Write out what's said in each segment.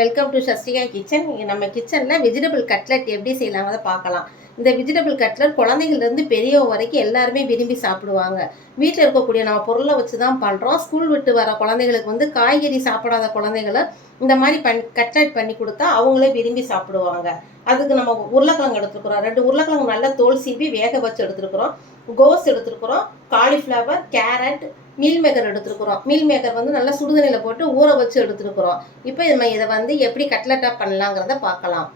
Welcome to Shastika kitchen. இங்கே நம்ம கிச்சனில் வெஜிடபிள் கட்லெட் எப்படி செய்யலாங்கிறத பார்க்கலாம். இந்த வெஜிடபிள் கட்லெட் குழந்தைங்கள்லேருந்து பெரியவங்க வரைக்கும் எல்லாருமே விரும்பி சாப்பிடுவாங்க. வீட்டில் இருக்கக்கூடிய நம்ம பொருளை வச்சு தான் பண்ணுறோம். ஸ்கூல் விட்டு வர குழந்தைங்களுக்கு வந்து காய்கறி சாப்பிடாத குழந்தைகளை இந்த மாதிரி கட்லெட் பண்ணி கொடுத்தா அவங்களே விரும்பி சாப்பிடுவாங்க. அதுக்கு நம்ம உருளைக்கிழங்கு எடுத்துருக்குறோம். 2 உருளைக்கிழங்கு நல்லா தோல் சீவி வேக வச்சு எடுத்துருக்குறோம். கோஸ் எடுத்துருக்குறோம். காலிஃப்ளவர், கேரட், மீல் மேக்கர் எடுத்துருக்குறோம். மீல் மேக்கர் வந்து நல்லா சுடுதண்ணியில் போட்டு ஊற வச்சு எடுத்துருக்குறோம். இப்போ நம்ம இதை வந்து எப்படி கட்லெட்டாக பண்ணலாங்கிறத பார்க்கலாம்.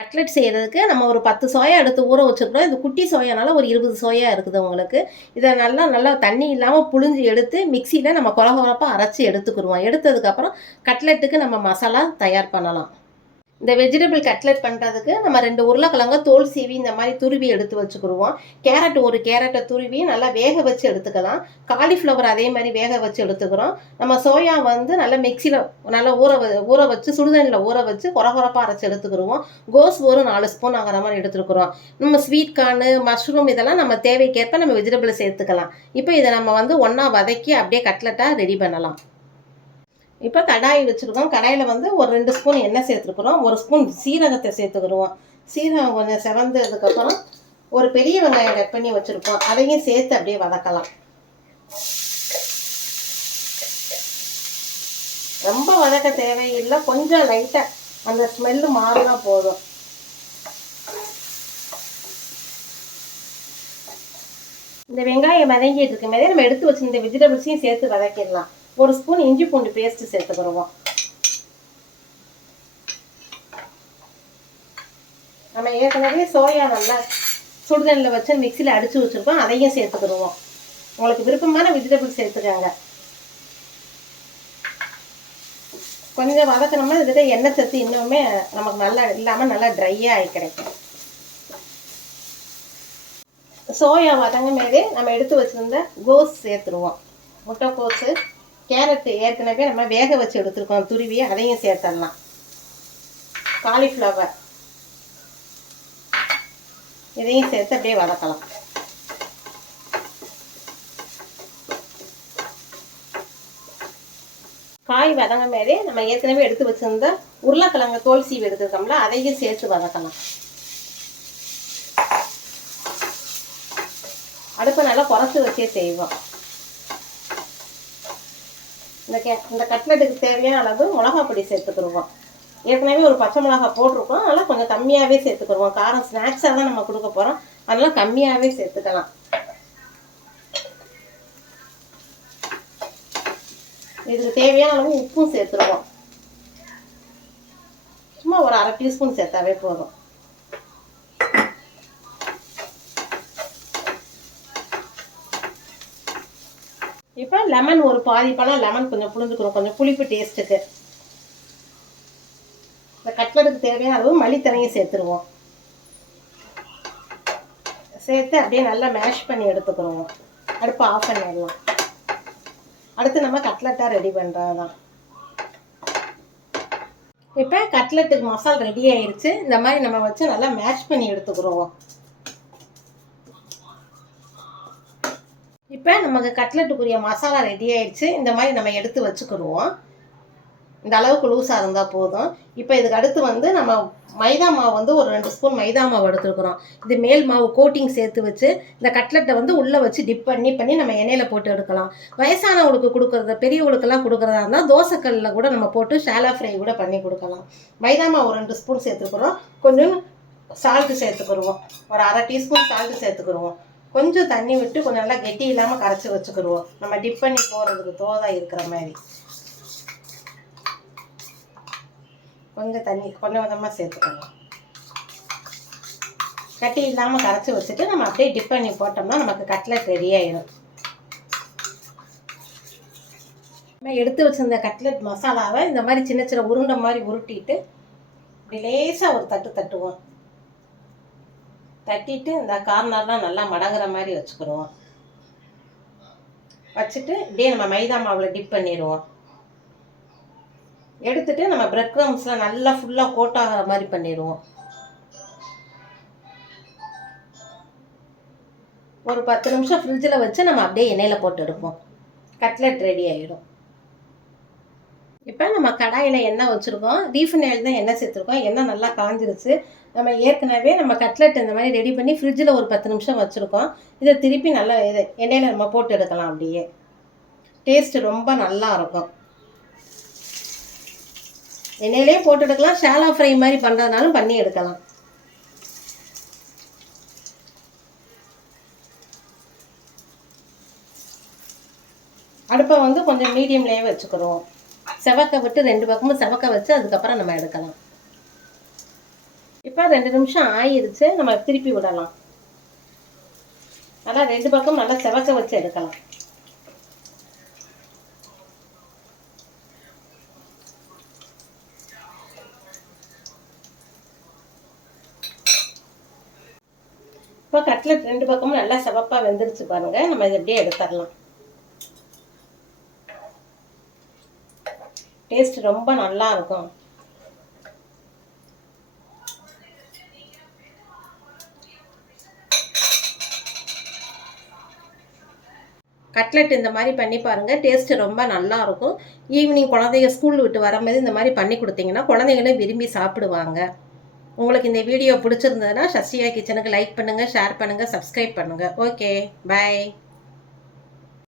கட்லெட் செய்கிறதுக்கு நம்ம ஒரு 10 சோயா எடுத்து ஊற வச்சுருக்குறோம். இது குட்டி சோயானால ஒரு 20 சோயா இருக்குது உங்களுக்கு. இதை நல்லா தண்ணி இல்லாமல் புழிஞ்சு எடுத்து மிக்சியில் நம்ம கொரகொரப்பாக அரைச்சி எடுத்துக்கிடுவோம். எடுத்ததுக்கப்புறம் கட்லெட்டுக்கு நம்ம மசாலா தயார் பண்ணலாம். இந்த வெஜிடபிள் கட்லெட் பண்ணுறதுக்கு நம்ம 2 உருளைக்கிழங்க தோல் சீவி இந்த மாதிரி துருவி எடுத்து வச்சுக்கிடுவோம். கேரட் ஒரு கேரட்டை துருவி நல்லா வேக வச்சு எடுத்துக்கலாம். காலிஃப்ளவர் அதே மாதிரி வேக வச்சு எடுத்துக்கிறோம். நம்ம சோயா வந்து நல்லா மிக்சியில் நல்லா ஊற வச்சு சுடுதண்ணியில் ஊற வச்சு கொரகொரப்பாக அரைச்சி எடுத்துக்கிடுவோம். கோஸ் ஒரு 4 ஸ்பூன் ஆகிற மாதிரி எடுத்துருக்குறோம். நம்ம ஸ்வீட் கார்னு, மஷ்ரூம் இதெல்லாம் நம்ம தேவைக்கேற்ப நம்ம வெஜிடபிளை சேர்த்துக்கலாம். இப்போ இதை நம்ம வந்து ஒன்றா வதக்கி அப்படியே கட்லெட்டாக ரெடி பண்ணலாம். இப்போ கடாய் வச்சுருக்கோம். கடாயில் வந்து ஒரு 2 ஸ்பூன் எண்ணெய் சேர்த்துருக்குறோம். 1 ஸ்பூன் சீரகத்தை சேர்த்துக்கிடுவோம். சீரகம் கொஞ்சம் செவந்ததுக்கப்புறம் ஒரு பெரிய வெங்காயம் கட் பண்ணி வச்சுருப்போம். அதையும் சேர்த்து அப்படியே வதக்கலாம். ரொம்ப வதக்க தேவையில்லை, கொஞ்சம் லைட்டாக அந்த ஸ்மெல்லு மாறினா போதும். இந்த வெங்காயம் வதங்கிட்டு இருக்க மாதிரி நம்ம எடுத்து வச்சு இந்த வெஜிடபிள்ஸையும் சேர்த்து வதக்கிடலாம். 1 ஸ்பூன் இஞ்சி பூண்டு பேஸ்ட் சேர்த்துக்கிறோம். நம்ம ஏற்கனவே சோயா நல்லா சுடுதண்ணில் வச்சு மிக்சியில் அடித்து வச்சுருக்கோம். அதையும் சேர்த்துக்கிடுவோம். உங்களுக்கு விருப்பமான வெஜிடபிள் சேர்த்துக்காங்க. கொஞ்சம் வதக்கணும்னா இதுக்கு எண்ணெய் சத்து இன்னுமே நமக்கு நல்லா இல்லாமல் நல்லா ட்ரையாக ஆகி கிடைக்கும். சோயா வதங்க மேலே நம்ம எடுத்து வச்சுருந்த கோஸ் சேர்த்துருவோம். முட்டைக்கோஸு, கேரட்டு ஏற்கனவே நம்ம வேக வச்சு எடுத்துருக்கோம் துருவி, அதையும் சேர்த்துடலாம். காலிஃப்ளவர் இதையும் சேர்த்து அப்படியே வதக்கலாம். காய் வதங்க மேலே நம்ம ஏற்கனவே எடுத்து வச்சிருந்த உருளைக்கிழங்கு தோல் சீவி எடுத்துருக்கோம்ல, அதையும் சேர்த்து வதக்கலாம். அடுப்பை நல்லா குறைச்சி வச்சே செய்வோம். இந்த கட்லெட்டுக்கு தேவையான அளவு மிளகா பொடி சேர்த்துக்கிடுவோம். ஏற்கனவே ஒரு பச்சை மிளகா போட்டிருக்கோம், அதனால் கொஞ்சம் கம்மியாகவே சேர்த்துக்கிடுவோம். காரம் ஸ்நாக்ஸாக தான் நம்ம கொடுக்க போகிறோம், அதனால் கம்மியாகவே சேர்த்துக்கலாம். இதுக்கு தேவையான அளவு உப்பும் சேர்த்துருவோம். சும்மா ஒரு 1/2 டீஸ்பூன் சேர்த்தாவே போதும். இப்போ லெமன் ஒரு பாதி பழம் லெமன் கொஞ்சம் புழிஞ்சுக்கிறோம், கொஞ்சம் புளிப்பு டேஸ்ட்டுக்கு. இந்த கட்லெட்டுக்கு தேவையான அளவு மல்லித்தலையும் சேர்த்துருவோம். சேர்த்து அப்படியே நல்லா மேஷ் பண்ணி எடுத்துக்கிறோம். அடுப்பு ஆஃப் பண்ணிடலாம். அடுத்து நம்ம கட்லெட்டாக ரெடி பண்ணுறது தான். இப்போ கட்லெட்டுக்கு மசாலா ரெடி ஆயிடுச்சு. இந்த மாதிரி நம்ம வச்சு நல்லா மேஷ் பண்ணி எடுத்துக்கிறோம். இப்போ நமக்கு கட்லெட்டுக்குரிய மசாலா ரெடி ஆயிடுச்சு. இந்த மாதிரி நம்ம எடுத்து வச்சுக்கிடுவோம். இந்த அளவுக்கு லூஸாக இருந்தால் போதும். இப்போ இதுக்கு அடுத்து வந்து நம்ம மைதா மாவு வந்து ஒரு 2 ஸ்பூன் மைதா மாவு எடுத்துருக்குறோம். இது மேல் மாவு கோட்டிங் சேர்த்து வச்சு இந்த கட்லெட்டை வந்து உள்ளே வச்சு டிப் பண்ணி நம்ம எண்ணெயில் போட்டு எடுக்கலாம். வயசானவங்களுக்கு கொடுக்குறத, பெரியவங்களுக்கெல்லாம் கொடுக்குறதா இருந்தால் தோசைக்கல்லில் கூட நம்ம போட்டு ஷாலோ ஃப்ரை கூட பண்ணி கொடுக்கலாம். மைதா மாவு ஒரு 2 ஸ்பூன் சேர்த்துக்கிறோம். கொஞ்சம் சால்ட்டு சேர்த்துக்கிடுவோம். ஒரு 1/2 டீஸ்பூன் சால்ட்டு சேர்த்துக்கிடுவோம். கொஞ்சம் தண்ணி விட்டு கொஞ்சம் நல்லா கெட்டி இல்லாமல் கரைச்சி வச்சுக்கிடுவோம். நம்ம டிப் பண்ணி போடுறதுக்கு தோதா இருக்கிற மாதிரி கொஞ்சம் தண்ணி கொஞ்சம் கொஞ்சமாக சேர்த்துக்கலாம். கட்டி இல்லாமல் கரைச்சி வச்சுட்டு நம்ம அப்படியே டிப் பண்ணி போட்டோம்னா நமக்கு கட்லெட் ரெடி ஆயிடும். நம்ம எடுத்து வச்சிருந்த கட்லெட் மசாலாவை இந்த மாதிரி சின்ன சின்ன உருண்டை மாதிரி உருட்டிட்டு இப்படி லேசாக ஒரு தட்டுவோம். தட்டிட்டு இந்த கார்னர்லாம் நல்லா மடங்குற மாதிரி வச்சுக்கிடுவோம். வச்சுட்டு இப்படியே நம்ம மைதா மாவில் டிப் பண்ணிடுவோம். எடுத்துட்டு நம்ம பிரெட் க்ரம்ஸ்லாம் நல்லா ஃபுல்லாக கோட் ஆகிற மாதிரி பண்ணிடுவோம். ஒரு 10 நிமிஷம் ஃப்ரிட்ஜில் வச்சு நம்ம அப்படியே எண்ணெயில் போட்டு எடுப்போம். கட்லெட் ரெடி ஆகிடும். இப்போ நம்ம கடாயில் எண்ணெய் வச்சுருக்கோம். ரீஃபைண்ட் ஆயில் தான் எண்ணெய் சேர்த்துருக்கோம். எண்ணெய் நல்லா காஞ்சிருச்சு. நம்ம ஏற்கனவே நம்ம கட்லெட் இந்த மாதிரி ரெடி பண்ணி ஃப்ரிட்ஜில் ஒரு 10 நிமிஷம் வச்சுருக்கோம். இதை திருப்பி நல்லா எண்ணெயில் நம்ம போட்டு எடுக்கலாம். அப்படியே டேஸ்ட்டு ரொம்ப நல்லா இருக்கும். எண்ணெயிலே போட்டு எடுக்கலாம். ஷாலோ ஃப்ரை மாதிரி பண்ணுறதுனாலும் பண்ணி எடுக்கலாம். அடுப்பை வந்து கொஞ்சம் மீடியம்லேயே வச்சுக்கிறோம். செவக்க விட்டு 2 பக்கமும் செவக்க வச்சு அதுக்கப்புறம் நம்ம எடுக்கலாம். இப்போ 2 நிமிஷம் ஆயிடுச்சு. நம்ம திருப்பி விடலாம். நல்லா 2 பக்கம் நல்லா செவக்க வச்சு எடுக்கலாம். இப்போ கட்லெட் 2 பக்கமும் நல்லா செவப்பாக வெந்துருச்சு பாருங்க. நம்ம இதை அப்படியே எடுத்துடலாம். டேஸ்ட் ரொம்ப நல்லா இருக்கும். கட்லெட் இந்த மாதிரி பண்ணி பாருங்கள். டேஸ்ட்டு ரொம்ப நல்லா இருக்கும். ஈவினிங் குழந்தைங்க ஸ்கூல் விட்டு வரும்போது இந்த மாதிரி பண்ணி கொடுத்தீங்கன்னா குழந்தைங்களும் விரும்பி சாப்பிடுவாங்க. உங்களுக்கு இந்த வீடியோ பிடிச்சிருந்ததுன்னா சசியா கிச்சனுக்கு லைக் பண்ணுங்கள், ஷேர் பண்ணுங்கள், சப்ஸ்கிரைப் பண்ணுங்கள். ஓகே, பாய்.